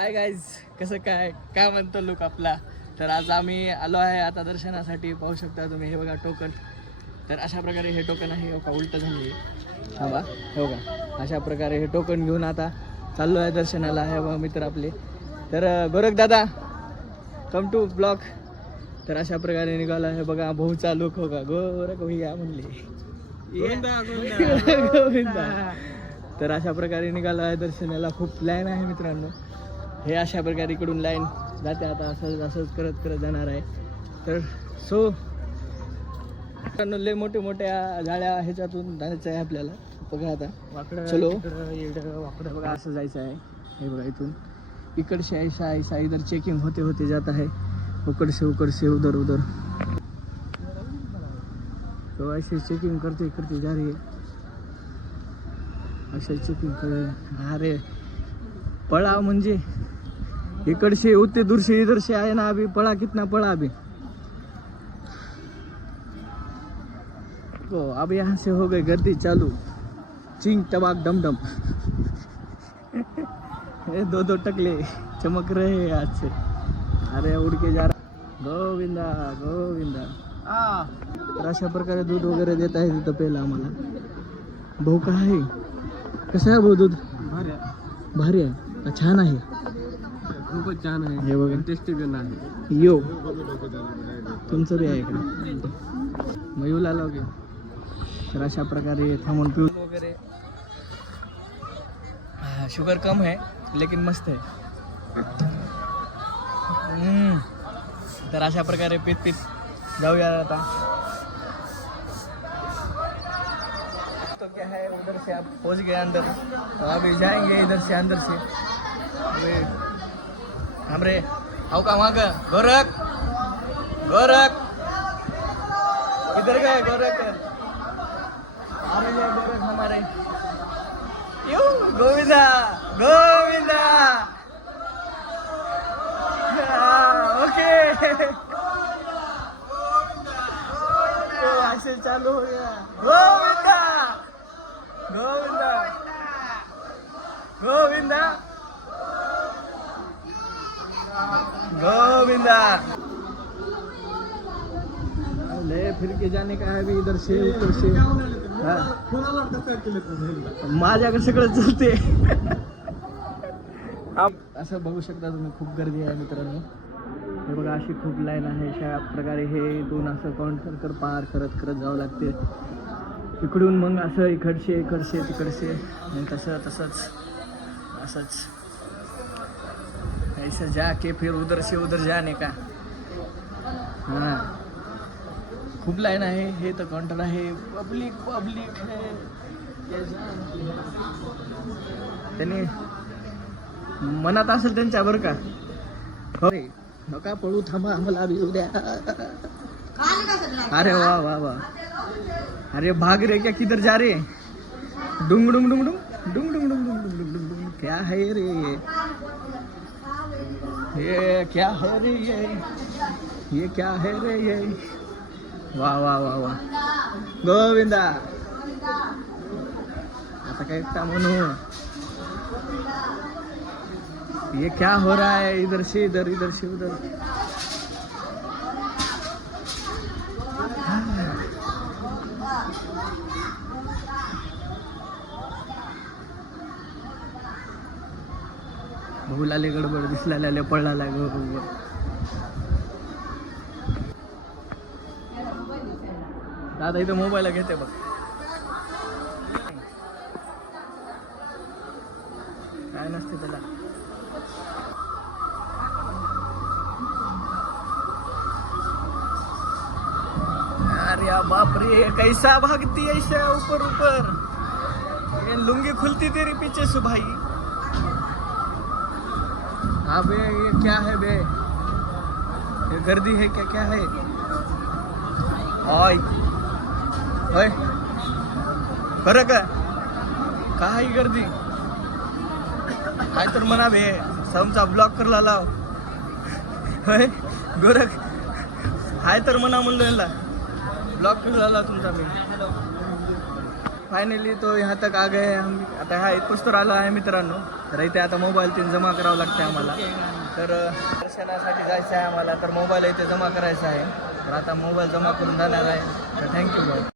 Hi guys कसं काय? काय म्हणतो लोक आपला? तर आज आम्ही आलो आहे आता दर्शनासाठी. पाहू शकता तुम्ही हे बघा टोकन तर अशा प्रकारे हे टोकन आहे हो का उलट झाली. थांबा हो का अशा प्रकारे हे टोकन घेऊन आता चाललो आहे दर्शनाला हे बघा मित्र आपले. तर अं, गोरख दादा कम टू ब्लॉक तर अशा प्रकारे निघाला आहे बघा भाऊचा लोक हो का? गोरख भैया म्हणले. तर अशा प्रकारे निघालो आहे दर्शनाला. खूप लाईन आहे मित्रांनो. हे अशा प्रकारे इकडून लाईन जाते. आता असंच असंच करत करत जाणार आहे. तर सो लय मोठे मोठ्या जाळ्या ह्याच्यातून जायचं आहे आपल्याला. बघा आता. वाकडं चलो. वाकडं बघा. असं जायचं आहे. हे बघा इथून. इकडचे ऐसा ऐसा इधर चेकिंग होते होते जात आहे. उकड़ से उकड़ से उधर उधर. तो ऐसे चेकिंग करते करते जा रही है ऐसे चेकिंग कर अरे पड़ा म्हणजे. इकड़ से उतने दूर से इधर से आए ना अभी पड़ा कितना पड़ा अभी तो अब यहाँ से हो गई गर्दी चालू. चिंग टबाक डम डम दो दो टकले चमक रहे हैं आज से. अरे उड़ के जा रहा. गोविंदा गोविंदा. तर अशा प्रकारे दूध वगैरे देत आहे तिथं पहिलं आम्हाला. भाऊ काय आहे? कसं आहे भाऊ दूध? भारी आहे. का छान आहे. खूपच छान आहे. हे बघा. टेस्टी पण आहे यो. तुमचं बी आहे का मग येऊ लागलो की तर अशा प्रकारे थांबून पिऊ. वगैरे. शुगर कम है लेकिन मस्त है. तर अशा प्रकारे पीत पीत जाऊया आता. तो क्या है? उधर से आप पहुंच गए अंदर. तो अभी जाएंगे इधर से अंदर से. Amri, aku kang ke? gorek, gorek, kita kayak gorek kan? ya. Amri ya gorek sama Yuk, Govinda, Govinda. Ah, Oke. Govinda, Govinda, Govinda. Govinda. फिर के जाने का है इधर से उधर से माझ्याकडे सगळं चालते असं बघू शकता तुम्ही खूप गर्दी आहे मित्रांनो. हे बघा अशी खूप लाईन आहे. अशा प्रकारे हे दोन असं काउंटर कर पार करत करत जावं लागते. इकडून मग असं इकडचे इकडचे तिकडचे. आणि तसं तसंच. असंच. ऐसा जाके फिर उधर से उधर जाने का. हां. खूप लाईन आहे हे तर काउंटर आहे. पब्लिक पब्लिक है त्यांनी मनात असेल त्यांच्या बरं का? हो नका पळू थांबा आम्हाला बी द्या. अरे वा वा वा. अरे भाग रे क्या किधर जा रे? डुंग डुंग डुंग डुंग. डुंग डुंग डुंग डुंग डुंग डुंग डुंग. क्या है रे? ये ये क्या है रे ये? ये क्या है रे ये? वा वा वा वा. गोविंदा. आता काय का म्हणू? ये क्या हो रहा है? इधर से इधर इधर से उधर. बहुलाले गडबड दिसला पळला लाग दादा इथं मोबाईल घेते अरे बाप रे कैसा भागती ऐसा ऊपर ऊपर. लुंगी खुलती तेरी पीछे से भाई हाँ बे, ये क्या है बे? ये गर्दी है क्या क्या है? ओय होय. खरं का? काय गर्दी? काय तर म्हणा भे समचा ब्लॉक करला लाव होय? गोरख हाय तर म्हणा म्हणलं याला. ब्लॉक करला तुमचा मी. फायनली तो ह्या तक आग आहे आता हा इथपास तर आलो आहे मित्रांनो. तर इथे आता मोबाईल ते जमा करावं लागते आम्हाला. तर दर्शनासाठी जायचं आहे आम्हाला. तर मोबाईल इथे जमा करायचा आहे. तर आता मोबाईल जमा करून जाणार आहे. तर थँक्यू बाय